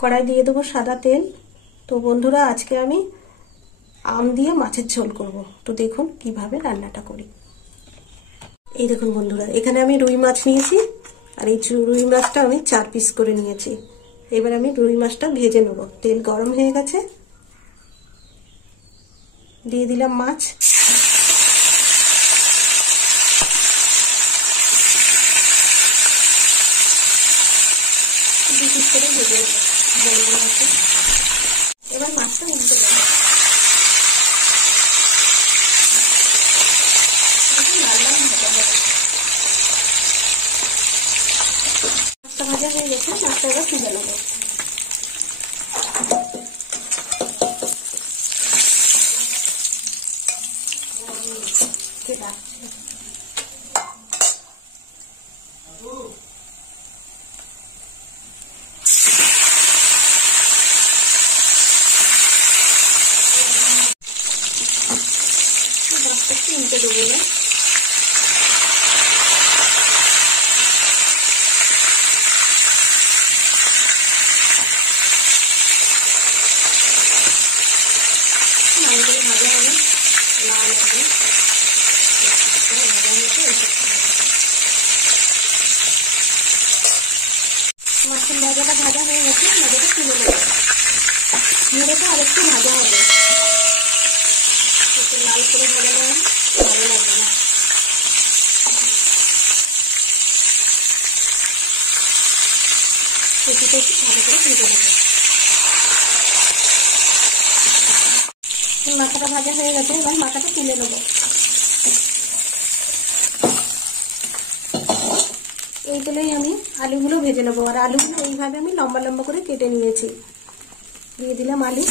কড়াই দিয়ে দেবো সাদা তেল। তো বন্ধুরা, আজকে আমি আম দিয়ে মাছের ঝোল করব। তো দেখুন কিভাবে রান্নাটা করি। এই দেখুন বন্ধুরা, এখানে আমি রুই মাছ নিয়েছি, আর এই রুই মাছটা আমি 4 পিস করে নিয়েছি। এবার আমি রুই মাছটা ভেজে নেব। তেল গরম হয়ে গেছে, দিয়ে দিলাম মাছ। এবার মাছটা উল্টে দেবো। মাছটা ভাজা হয়ে গেছে, মাছটা এবার তুলে নেবো। উল্টে দেবো না। ভাজা হবে, লাল হবে, মাছের ভাজাটা ভাজা হয়ে গেছে, ভাজাটা তুলে নেবো। মেরেটা আরেকটু ভাজা হবে, লাল করে ভাজা নেওয়া ভালো লাগবে না। সেটিটা একটু ভালো করে তুলে নেবো। মাথাটা ভাজা হয়ে গেছে, এবার মাথাটা তুলে নেবো। এই তেলেই আমি আলুগুলো ভেজে নেবো। আর আলুগুলো এইভাবে আমি লম্বা লম্বা করে কেটে নিয়েছি। দিয়ে দিলাম আলু।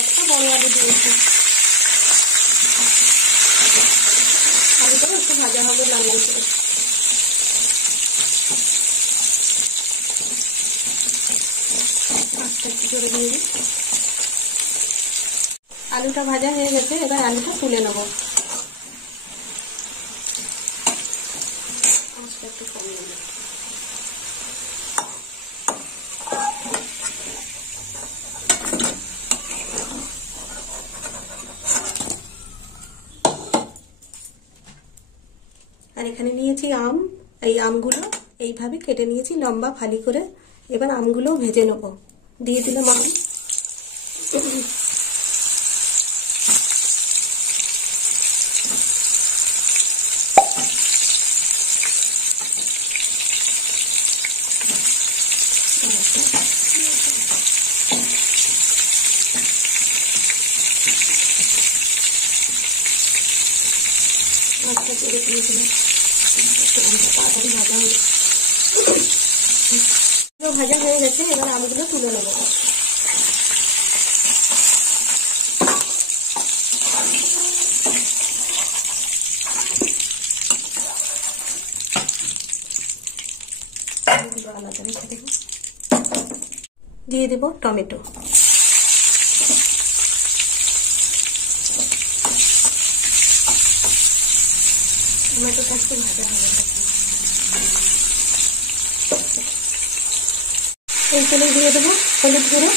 একটা বড় আলু দিয়েছি। আলুটা একটু ভাজা হবে লাল লাল করে। আস্তে একটু করে দিয়ে দিই। আলুটা ভাজা হয়ে গেছে, এবার আলুটা তুলে নেব। একটু কমিয়ে নেব। আর এখানে নিয়েছি আম। এই আমগুলো এইভাবে কেটে নিয়েছি লম্বা ফালি করে। এবার আমগুলো ভেজে নেব। দিয়ে দিলাম আম। ভাজা হয়ে গেছে, এবার আমগুলো তুলে নেব। আলাদা রেখে দেব। দিয়ে দেব টমেটো। টমেটোটা একটু ভাজা হবে। এই তেলে দিয়ে দেবো হলুদ গুঁড়ো,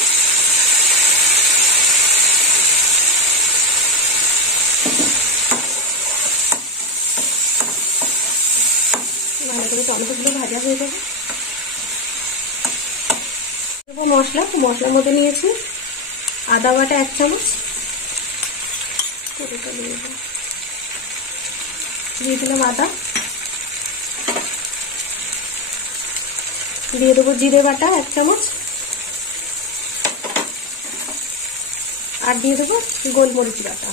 ভালো করে টমেটোগুলো ভাজা হয়ে যাবে। দেবো মশলা। মশলার মধ্যে নিয়েছি আদা বাটা 1 চামচ, দিয়ে দিলাম আদা। দিয়ে দেবো জিরে বাটা 1 চামচ, আর দিয়ে দেবো গোলমরিচ বাটা।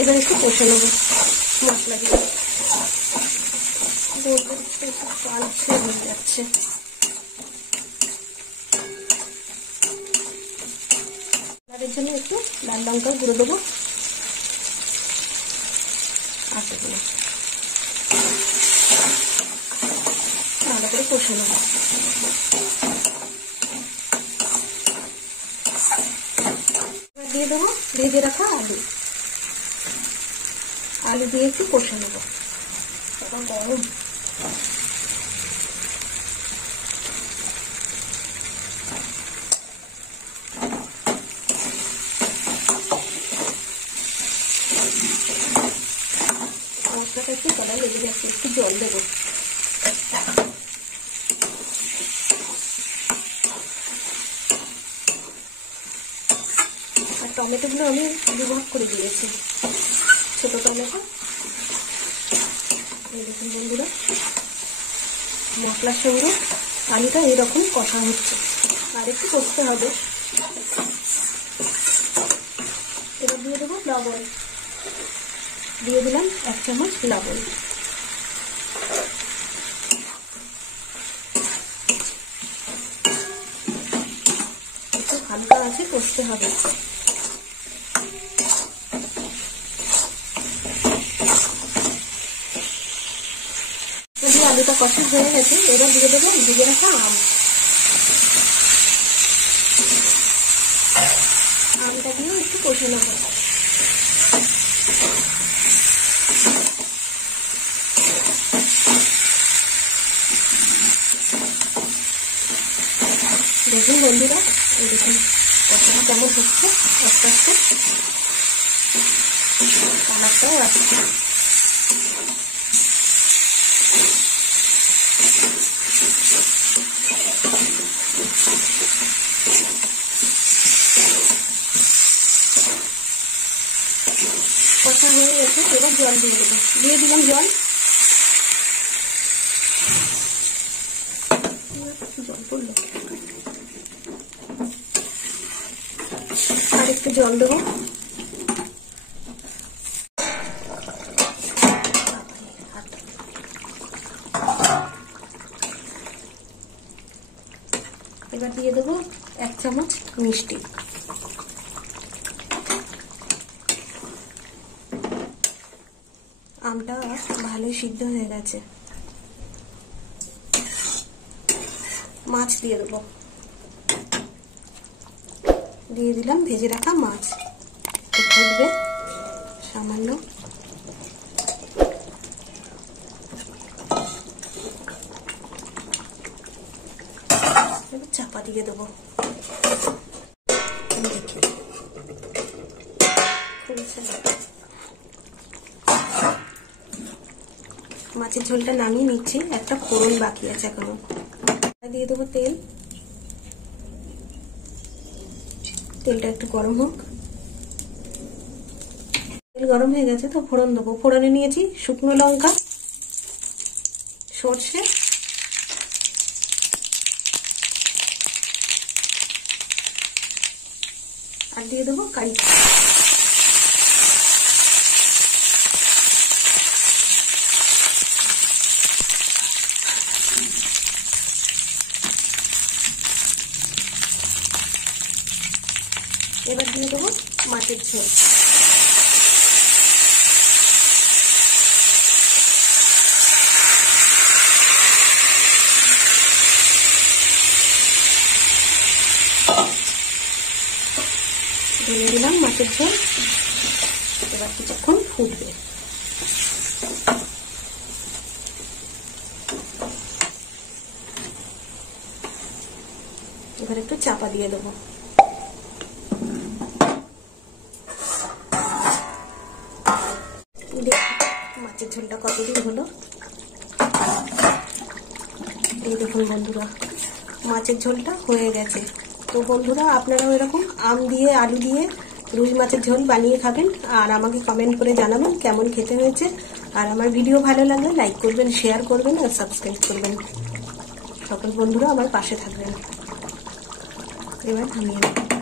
এবার একটু কষে নেবো মশলা দিয়ে। গোলমরিচটা একটু কালচে হয়ে যাচ্ছে। কালারের জন্য একটু লাল লঙ্কা গুঁড়ো দেবো। ভালো করে কষে নেব। দিয়ে দেবো ভেজে রাখা আলু। আলু দিয়ে একটু কষে নেবো। এখন গরম। মশলাটা একটু কড়াই লেগে যাচ্ছে, একটু জল দেবো। আর টমেটোগুলো আমি দুভাগ করে দিয়েছি, ছোট টমেটো। এই দেখুন বন্ধুরা, মশলার সঙ্গে আলুটা এইরকম কষা হচ্ছে, আর একটু কষতে হবে। এবার দিয়ে দেবো লবণ। দিয়ে দিলাম 1 চামচ লবণ। একটু হালকা আছে কষতে হবে। আলুটা কষা হয়ে গেছে, এবার দিয়ে দেবো ভেজে রাখা আম। আমটা দিয়েও একটু কষে নেব। দেখুন বন্ধুরা, এই দেখুন কষাটা কেমন হচ্ছে, আস্তে আস্তে কালারটাও আসছে। কষা হয়ে গেছে, এবার জল দিয়ে দেবো। দিয়ে দিলাম জল। জল পড়লো, আর একটু জল দেবো। এবার দিয়ে দেবো 1 চামচ মিষ্টি। আমটা ভালোই সিদ্ধ হয়ে গেছে। মাছ দিয়ে দেবো। দিয়ে দিলাম ভেজে রাখা মাছ। ফুটবে সামান্য। চাপা দিয়ে দেবো। মাছের ঝোলটা নামিয়ে নিচ্ছি, একটা ফোড়ন বাকি আছে এখনো। দিয়ে দেবো তেল। তেলটা একটু গরম হোক। তেল গরম হয়ে গেছে তো ফোড়ন দেবো। ফোড়নে নিয়েছি শুকনো লঙ্কা, সর্ষে, আর দিয়ে দেবো কারি। এবার দিয়ে দেবো মাছের ঝোল। ঢেলে দিলাম মাছের ঝোল। এবার কিছুক্ষণ ফুটবে। এবার একটু চাপা দিয়ে দেবো। মাছের ঝোলটা কতদিন হলো, এই দেখুন বন্ধুরা, মাছের ঝোলটা হয়ে গেছে। তো বন্ধুরা, আপনারাও এরকম আম দিয়ে আলু দিয়ে রুই মাছের ঝোল বানিয়ে খাবেন, আর আমাকে কমেন্ট করে জানাবেন কেমন খেতে হয়েছে। আর আমার ভিডিও ভালো লাগলে লাইক করবেন, শেয়ার করবেন আর সাবস্ক্রাইব করবেন। সকল বন্ধুরা আমার পাশে থাকবেন। এবার থামিয়ে নেব।